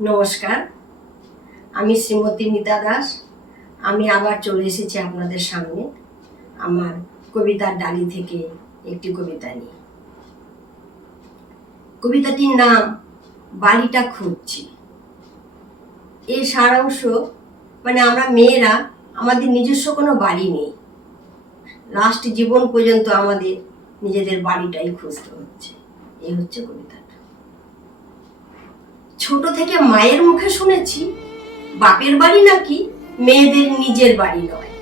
নমস্কার, আমি শ্রীমতী মিতা দাস। আমি আবার চলে এসেছি আপনাদের সামনে আমার কবিতার ডালি থেকে একটি কবিতা নিয়ে। কবিতাটির নাম বাড়িটা খুঁজছি। এর সারাংশ আমরা মেয়েরা আমাদের নিজস্ব কোনো বাড়ি নেই, লাস্ট জীবন পর্যন্ত আমাদের নিজেদের বাড়িটাই খুঁজতে হচ্ছে। এই হচ্ছে কবিতাটা। ছোট থেকে মায়ের মুখে শুনেছি বাপের বাড়ি নাকি মেয়েদের নিজের বাড়ি নয়।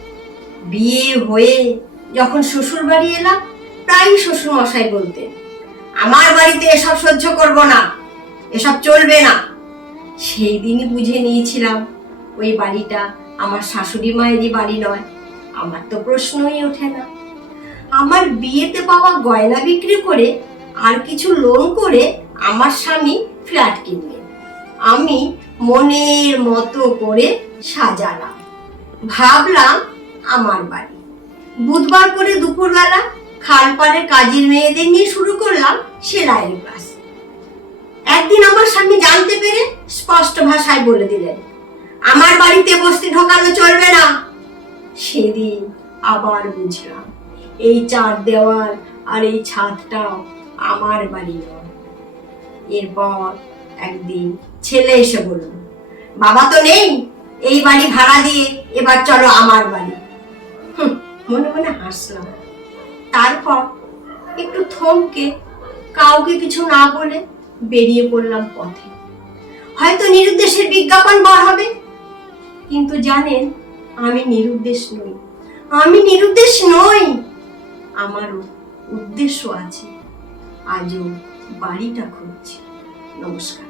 বিয়ে হয়ে যখন শ্বশুর বাড়ি এলাম, প্রায় শ্বশুর মশাই বলতেন, আমার বাড়িতে এসব সহ্য করব না, এসব চলবে না। সেই দিনই বুঝে নিয়েছিলাম ওই বাড়িটা আমার শাশুড়ি মায়েরই বাড়ি নয়। আমার তো প্রশ্নই ওঠে না। আমার বিয়েতে পাওয়া গয়না বিক্রি করে আর কিছু লোন করে আমার স্বামী ফ্ল্যাট কিনলেন। আমি মনের মতো করে সাজালাম, ভাবলাম আমার বাড়ি। বুধবার করে দুপুরবেলা খালপাড়ে কাজের মেয়েদের নিয়ে শুরু করলাম সেলাইয়ের ক্লাস। একদিন আমার স্বামী জানতে পেরে স্পষ্ট ভাষায় বলে দিলেন, আমার বাড়িতে বস্তি ঢোকানো চলবে না। সেদিন আবার বুঝলাম এই চার দেওয়াল আর এই ছাদটাও আমার বাড়ি নয়। এরপর একদিন ছেলে এসে বলল, বাবা তো নেই, এই বাড়ি ভাড়া দিয়ে এবার চলো আমার বাড়ি। মনে মনে হাসলাম। তারপর একটু থমকে কাউকে কিছু না বলে বেরিয়ে পড়লাম পথে। হয়তো নিরুদ্দেশের বিজ্ঞাপন বার হবে, কিন্তু জানেন আমি নিরুদ্দেশ নই। আমি নিরুদ্দেশ নই, আমারও উদ্দেশ্য আছে। আজও বাড়িটা খুঁজছি। নমস্কার।